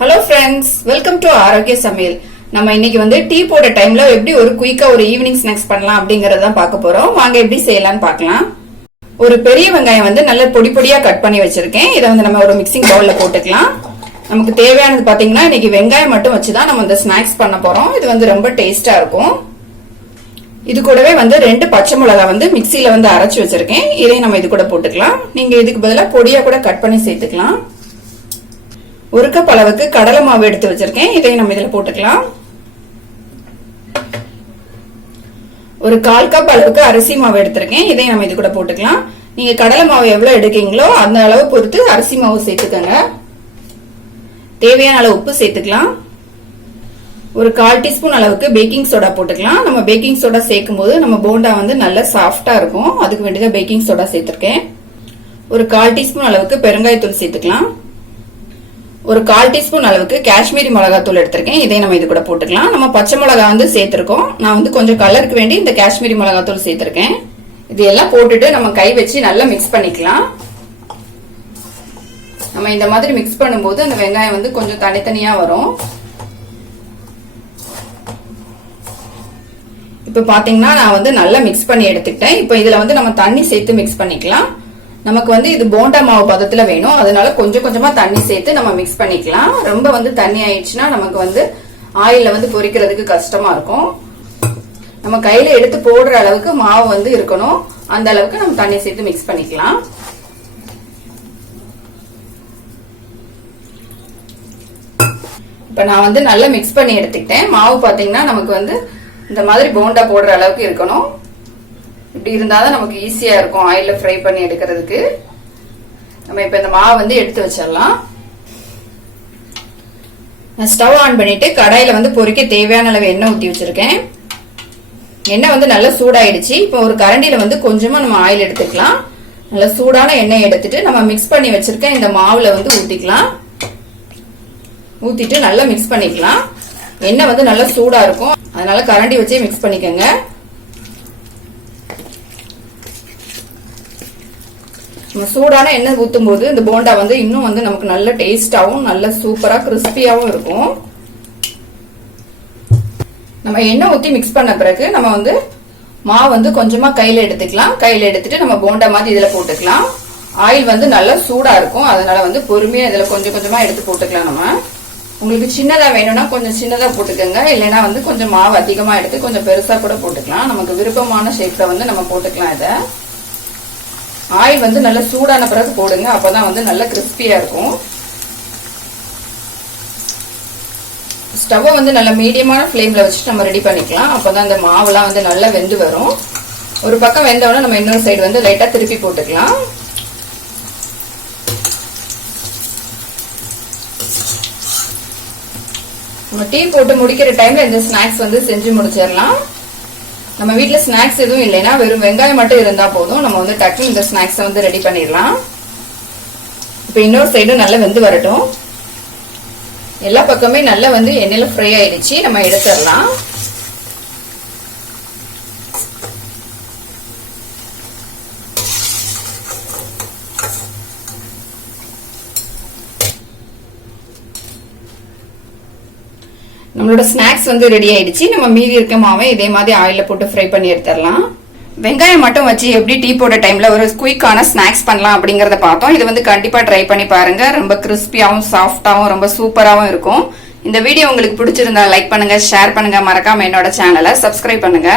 Hello friends, welcome to ஆரோக்கிய சமையல். நம்ம இன்னைக்கு வந்து டீ போட டைம்ல எப்படி ஒரு குயிக்கா ஒரு ஈவினிங் ஸ்நாக்ஸ் பண்ணலாம் அப்படிங்கறத பார்க்க போறோம். வாங்க எப்படி செய்யலாம்னு பார்க்கலாம். ஒரு பெரிய வெங்காயம் வந்து நல்ல பொடி பொடியா கட் பண்ணி வச்சிருக்கேன். இதை வந்து நம்ம ஒரு மிக்சிங் பவுல்ல போட்டுக்கலாம். நமக்கு தேவையானது பாத்தீங்கன்னா இன்னைக்கு வெங்காயம் மட்டும் வச்சுதான் நம்ம இந்த ஸ்நாக்ஸ் பண்ண போறோம். இது வந்து ரொம்ப டேஸ்டா இருக்கும். இது கூடவே வந்து 2 பச்சை மிளகாய் வந்து மிக்சியில வந்து அரைச்சு வச்சிருக்கேன். இதையும் நம்ம இது கூட போட்டுக்கலாம். நீங்க இதுக்கு பதிலா பொடியா கூட கட் பண்ணி சேர்த்துக்கலாம். 1 கப் அளவுக்கு கடலை மாவு எடுத்து வச்சிருக்கேன். இதையும் நம்ம இதுல போட்டுக்கலாம். ஒரு 1/4 கப் அளவுக்கு அரிசி மாவு எடுத்திருக்கேன். இதையும் நம்ம இது கூட போட்டுக்கலாம். நீங்க கடலை மாவு எவ்வளவு எடுக்கீங்களோ அந்த அளவு பொறுத்து அரிசி மாவு சேர்த்துக்கோங்க. தேவையான அளவு உப்பு சேர்த்துக்கலாம். ஒரு 1/4 டீஸ்பூன் அளவுக்கு பேக்கிங் சோடா போட்டுக்கலாம். நம்ம பேக்கிங் சோடா சேர்க்கும் போது நம்ம போண்டா வந்து நல்ல சாஃப்டா இருக்கும். அதுக்கு வேண்டியதான் பேக்கிங் சோடா சேர்த்திருக்கேன். ஒரு 1/4 டீஸ்பூன் அளவுக்கு பெருங்காயத்தூள் சேர்த்துக்கலாம். ஒரு 1/4 டீஸ்பூன் அளவுக்கு காஷ்மீரி மிளகாத்தூள் எடுத்திருக்கேன். இதை நம்ம இது கூட போட்டுக்கலாம். நம்ம பச்சை மிளகாய் வந்து சேர்த்திருக்கோம். நான் வந்து கொஞ்சம் கலருக்கு வேண்டி இந்த காஷ்மீரி மிளகாத்தூள் சேர்த்திருக்கேன். இது எல்லாம் போட்டுட்டு நம்ம கை வச்சு நல்லா மிக்ஸ் பண்ணிக்கலாம். நம்ம இந்த மாதிரி மிக்ஸ் பண்ணும்போது அந்த வெங்காயம் வந்து கொஞ்சம் தனித்தனியா வரும். இப்ப பாத்தீங்கன்னா நான் வந்து நல்லா மிக்ஸ் பண்ணி எடுத்துக்கிட்டேன். இப்ப இதுல வந்து நம்ம தண்ணி சேர்த்து மிக்ஸ் பண்ணிக்கலாம். நமக்கு வந்து இது போண்டா மாவு பதத்துல வேணும். அதனால கொஞ்சம் கொஞ்சமா தண்ணி சேர்த்து நம்ம மிக்ஸ் பண்ணிக்கலாம். ரொம்ப வந்து தண்ணி ஆயிடுச்சுன்னா நமக்கு வந்து ஆயில வந்து பொரிக்கிறதுக்கு கஷ்டமா இருக்கும். நம்ம கையில எடுத்து போடுற அளவுக்கு மாவு வந்து இருக்கணும். அந்த அளவுக்கு நம்ம தண்ணி சேர்த்து மிக்ஸ் பண்ணிக்கலாம். இப்ப நான் வந்து நல்லா மிக்ஸ் பண்ணி எடுத்துக்கிட்டேன். மாவு பாத்தீங்கன்னா நமக்கு வந்து இந்த மாதிரி போண்டா போடுற அளவுக்கு இருக்கணும். இப்படி இருந்தாதான் நமக்கு ஈஸியா இருக்கும் ஆயில்ல ஃப்ரை பண்ணி எடுக்கிறதுக்கு. நம்ம இப்ப இந்த மாவு வந்து எடுத்து வச்சிடலாம். நான் ஸ்டவ் ஆன் பண்ணிட்டு கடாயில வந்து பொரிக்க தேவையான அளவு எண்ணெய் ஊற்றி வச்சிருக்கேன். எண்ணெய் வந்து நல்லா சூடாயிடுச்சு. இப்போ ஒரு கரண்டியில வந்து கொஞ்சமா நம்ம ஆயில் எடுத்துக்கலாம். நல்லா சூடான எண்ணெய் எடுத்துட்டு நம்ம மிக்ஸ் பண்ணி வச்சிருக்க இந்த மாவுல வந்து ஊத்திக்கலாம். ஊத்திட்டு நல்லா மிக்ஸ் பண்ணிக்கலாம். எண்ணெய் வந்து நல்லா சூடா இருக்கும். அதனால கரண்டி வச்சே மிக்ஸ் பண்ணிக்கோங்க. சூடான எண்ணெய் ஊத்தும் போது இந்த போண்டா வந்து இன்னும் வந்து நமக்கு நல்ல டேஸ்டாவும் நல்ல சூப்பரா கிறிஸ்பியாவும் இருக்கும். நம்ம எண்ணெய் ஊத்தி மிக்ஸ் பண்ண பிறகு நம்ம வந்து மாவு வந்து கொஞ்சமா கையில எடுத்துக்கலாம். கையில எடுத்துட்டு நம்ம போண்டா மாதிரி இதுல போட்டுக்கலாம். ஆயில் வந்து நல்லா சூடா இருக்கும். அதனால வந்து பொறுமையா இதுல கொஞ்சம் கொஞ்சமா எடுத்து போட்டுக்கலாம். நம்ம உங்களுக்கு சின்னதா வேணும்னா கொஞ்சம் சின்னதா போட்டுக்கோங்க. இல்லைன்னா வந்து கொஞ்சம் மாவு அதிகமா எடுத்து கொஞ்சம் பெருசா கூட போட்டுக்கலாம். நமக்கு விருப்பமான ஷேப்ல வந்து நம்ம போட்டுக்கலாம். இதை ஆயில் வந்து நல்லா சூடான பிறகு போடுங்க. அப்பதான் வந்து நல்லா கிறிஸ்பியா இருக்கும். ஸ்டவ்வை வந்து நல்லா மீடியமான ஃப்ளேம்ல வச்சுட்டு நம்ம ரெடி பண்ணிக்கலாம். அப்பதான் அந்த மாவுலாம் வந்து நல்லா வெந்து வரும். ஒரு பக்கம் வெந்தோடனே நம்ம இன்னொரு சைடு வந்து லைட்டா திருப்பி போட்டுக்கலாம். நம்ம டீ போட்டு முடிக்கிற டைம்ல இந்த ஸ்நாக்ஸ் வந்து செஞ்சு முடிச்சிடலாம். நம்ம வீட்டுல ஸ்நாக்ஸ் எதுவும் இல்லைன்னா வெறும் வெங்காயம் மட்டும் இருந்தா போதும். நம்ம வந்து டக்குனு இந்த ஸ்நாக்ஸ் வந்து ரெடி பண்ணிடலாம். இப்ப இன்னொரு சைடும் நல்லா வெந்து வரட்டும். எல்லா பக்கமே நல்லா வந்து எண்ணெயில ஃப்ரை ஆயிடுச்சு. நம்ம எடுத்துடலாம். நம்மளோட ஸ்நாக்ஸ் வந்து ரெடி ஆயிடுச்சு. நம்ம மீதி இருக்க மாவை இதே மாதிரி ஆயில போட்டு ஃப்ரை பண்ணி எடுத்துடலாம். வெங்காயம் மட்டும் வச்சு எப்படி டீ போட டைம்ல ஒரு குயிக்கான ஸ்நாக்ஸ் பண்ணலாம் அப்படிங்கறத பார்த்தோம். இது வந்து கண்டிப்பா ட்ரை பண்ணி பாருங்க. ரொம்ப கிறிஸ்பியாவும் சாஃப்டாவும் ரொம்ப சூப்பராவும் இருக்கும். இந்த வீடியோ உங்களுக்கு பிடிச்சிருந்தா லைக் பண்ணுங்க, ஷேர் பண்ணுங்க, மறக்காம என்னோட சேனலை சப்ஸ்கிரைப் பண்ணுங்க.